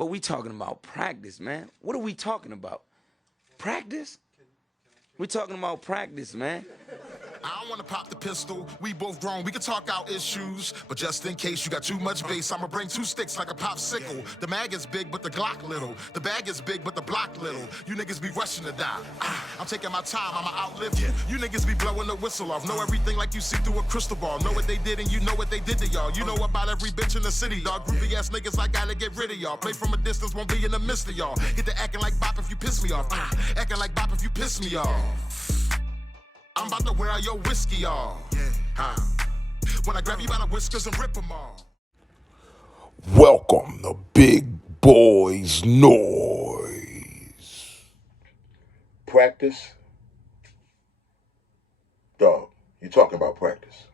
But we talking about practice, man. What are we talking about? Practice? We talking about practice, man. I don't wanna pop the pistol, we both grown, we can talk out issues. But just in case you got too much bass, I'ma bring two sticks like a popsicle. The mag is big, but the Glock little. The bag is big, but the block little. You niggas be rushing to die. I'm taking my time, I'ma outlive you. You niggas be blowing the whistle off. Know everything like you see through a crystal ball. Know what they did and you know what they did to y'all. You know about every bitch in the city, dog. Groupie ass niggas, I gotta get rid of y'all. Play from a distance, won't be in the midst of y'all. Get to acting like bop if you piss me off. Acting like bop if you piss me off. I'm about to wear out your whiskey off. When I grab you by the whiskers and rip them off. Welcome to Big Boys Noise. Practice? Dog, you talking about practice.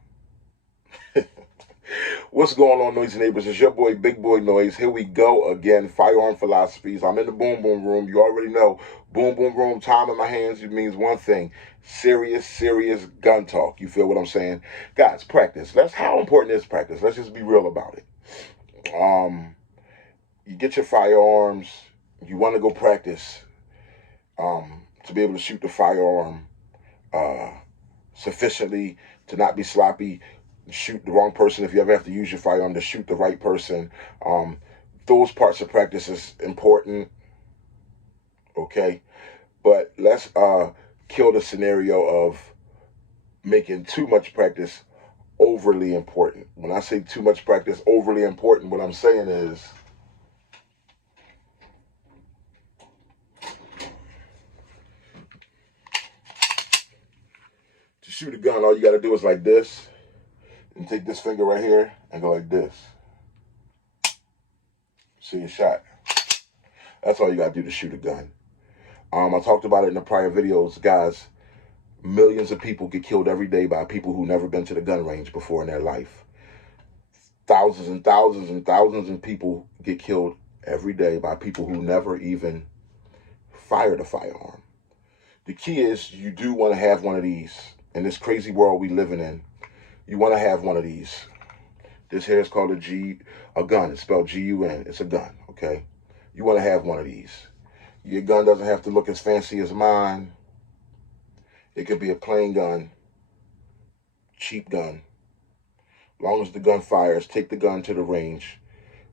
What's going on, Noisy Neighbors? It's your boy, Big Boy Noise. Here we go again, Firearm Philosophies. I'm in the Boom Boom Room. You already know, Boom Boom Room, time in my hands, it means one thing. Serious gun talk. You feel what I'm saying? Guys, practice. How important is practice? Let's just be real about it. You get your firearms, you want to go practice to be able to shoot the firearm sufficiently, to not be sloppy, shoot the wrong person if you ever have to use your firearm, to shoot the right person. Those parts of practice is important, okay? But let's kill the scenario of making too much practice overly important. When I say too much practice overly important, what I'm saying is to shoot a gun, all you got to do is like this, and take this finger right here and go like this. See your shot. That's all you got to do to shoot a gun. I talked about it in the prior videos, guys. Millions of people get killed every day by people who never been to the gun range before in their life. Thousands and thousands and thousands of people get killed every day by people who never even fired a firearm. The key is you do want to have one of these. In this crazy world we living in, you want to have one of these. This here is called a gun. It's spelled G-U-N. It's a gun, okay? You want to have one of these. Your gun doesn't have to look as fancy as mine. It could be a plain gun, cheap gun. As long as the gun fires, take the gun to the range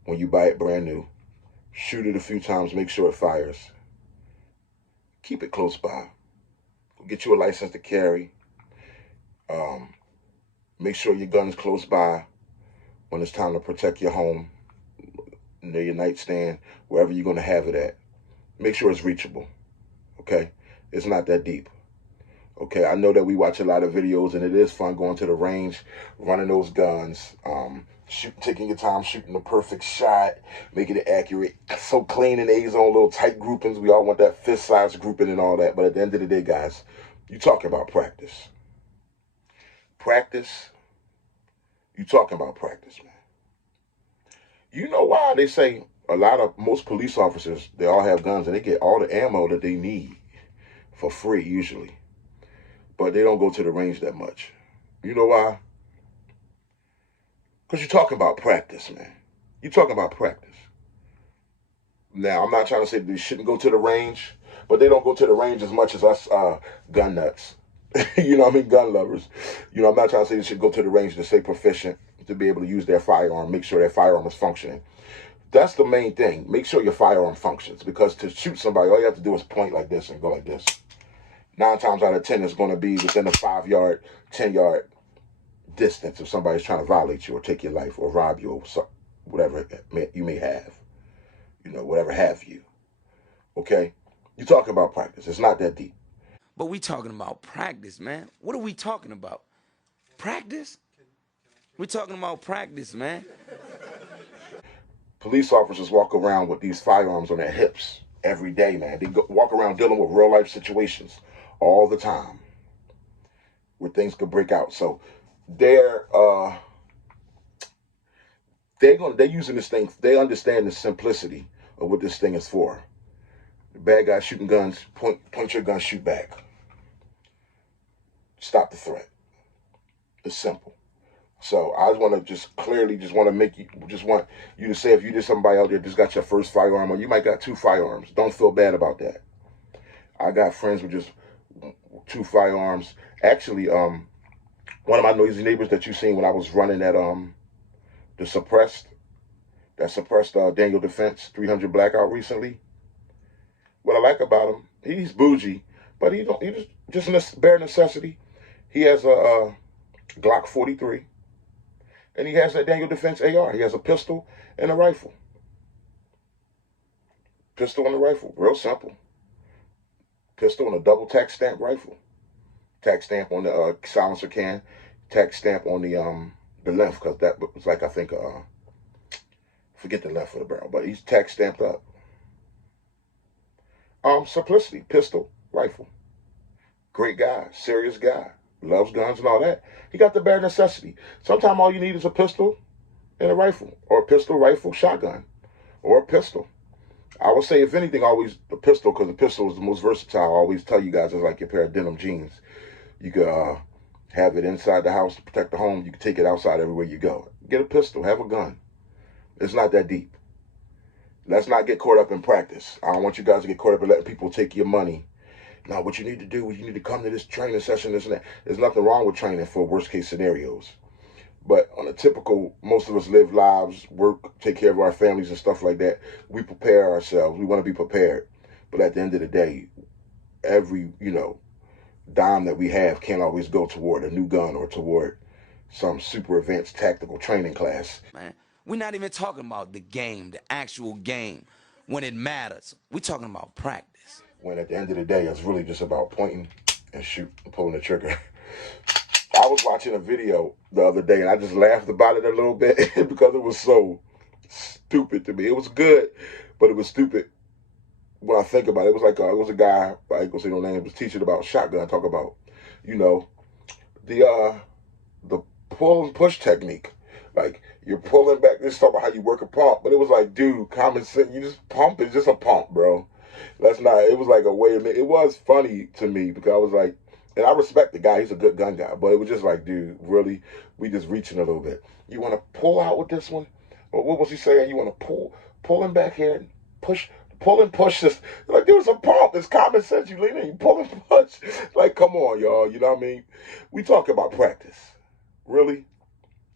when you buy it brand new. Shoot it a few times, make sure it fires. Keep it close by. Go get you a license to carry. Make sure your gun's close by when it's time to protect your home, near your nightstand, wherever you're going to have it at. Make sure it's reachable, okay? It's not that deep, okay? I know that we watch a lot of videos, and it is fun going to the range, running those guns, taking your time, shooting the perfect shot, making it accurate, so clean in A-zone, little tight groupings. We all want that fist size grouping and all that, but at the end of the day, guys, you're talking about practice. Practice, you talking about practice, man. You know why they say most police officers, they all have guns and they get all the ammo that they need for free usually, but they don't go to the range that much. You know why? Because you're talking about practice, man. You're talking about practice. Now, I'm not trying to say they shouldn't go to the range, but they don't go to the range as much as us gun nuts. You know what I mean? Gun lovers. You know, I'm not trying to say they should go to the range to stay proficient, to be able to use their firearm, make sure their firearm is functioning. That's the main thing. Make sure your firearm functions, because to shoot somebody, all you have to do is point like this and go like this. 9 times out of 10, it's going to be within a 5-yard, 10-yard distance if somebody's trying to violate you or take your life or rob you or whatever you may have. You know, whatever have you. Okay? You talk about practice. It's not that deep. But we talking about practice, man. What are we talking about? Practice? We talking about practice, man. Police officers walk around with these firearms on their hips every day, man. They walk around dealing with real life situations all the time where things could break out. So they're using this thing. They understand the simplicity of what this thing is for. The bad guys shooting guns, point your gun, shoot back. Stop the threat. It's simple. So I just want to just clearly just want you to say if you just somebody out there just got your first firearm or you might got 2 firearms. Don't feel bad about that. I got friends with just 2 firearms. Actually, one of my noisy neighbors that you seen when I was running that the suppressed Daniel Defense 300 Blackout recently. What I like about him, he's bougie, but he just a bare necessity. He has a Glock 43, and he has that Daniel Defense AR. He has a pistol and a rifle. Pistol and a rifle, real simple. Pistol and a double tax stamp rifle. Tax stamp on the silencer can, tax stamp on the length, because that was like, I think, forget the length of the barrel, but he's tax stamped up. Simplicity, pistol, rifle. Great guy, serious guy, loves guns and all that. He got the bare necessity. Sometimes all you need is a pistol and a rifle, or a pistol, rifle, shotgun, or a pistol. I would say, if anything, always the pistol, because the pistol is the most versatile. I always tell you guys, it's like your pair of denim jeans. You could have it inside the house to protect the home. You can take it outside everywhere you go. Get a pistol, have a gun. It's not that deep. Let's not get caught up in practice. I don't want you guys to get caught up in letting people take your money. Now, what you need to do is you need to come to this training session, this and that. There's nothing wrong with training for worst case scenarios. But on a typical, most of us live lives, work, take care of our families and stuff like that. We prepare ourselves. We want to be prepared. But at the end of the day, every, dime that we have can't always go toward a new gun or toward some super advanced tactical training class. Man, we're not even talking about the game, the actual game, when it matters. We're talking about practice. When at the end of the day, it's really just about pointing and shooting, pulling the trigger. I was watching a video the other day, and I just laughed about it a little bit because it was so stupid to me. It was good, but it was stupid when I think about it. It was like it was a guy, I ain't gonna say no name, was teaching about shotgun, talk about, the pull and push technique. Like, you're pulling back, this talk about how you work a pump, but it was like, dude, common sense, you just pump, it's just a pump, bro. It was like a way of it was funny to me because I was like, and I respect the guy, he's a good gun guy, but it was just like, dude, really, we just reaching a little bit. You want to pull out with this one? Or what was he saying? You want to pull him back here and pull and push this. Like, dude, it's a pump. It's common sense. You lean in, you pull and push. Like, come on, y'all. You know what I mean? We talk about practice. Really?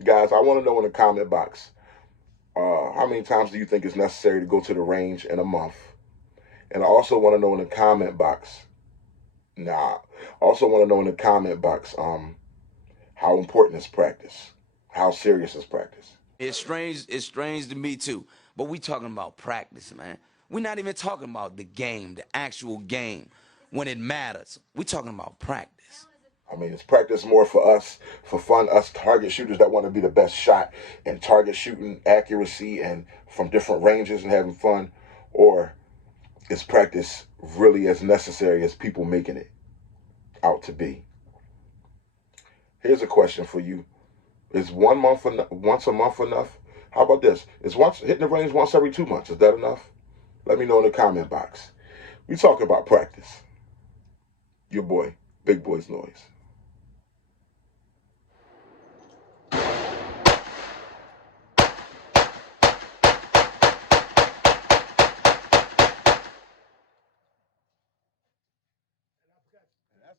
Guys, I want to know in the comment box, how many times do you think it's necessary to go to the range in a month? And I also want to know in the comment box, how important is practice? How serious is practice? It's strange to me too, but we talking about practice, man. We're not even talking about the game, the actual game, when it matters. We're talking about practice. I mean, is practice more for us, for fun, us target shooters that want to be the best shot and target shooting accuracy and from different ranges and having fun? Or is practice really as necessary as people making it out to be? Here's a question for you. Is once a month enough? How about this? Is hitting the range once every 2 months? Is that enough? Let me know in the comment box. We talk about practice. Your boy, Big Boys Noise.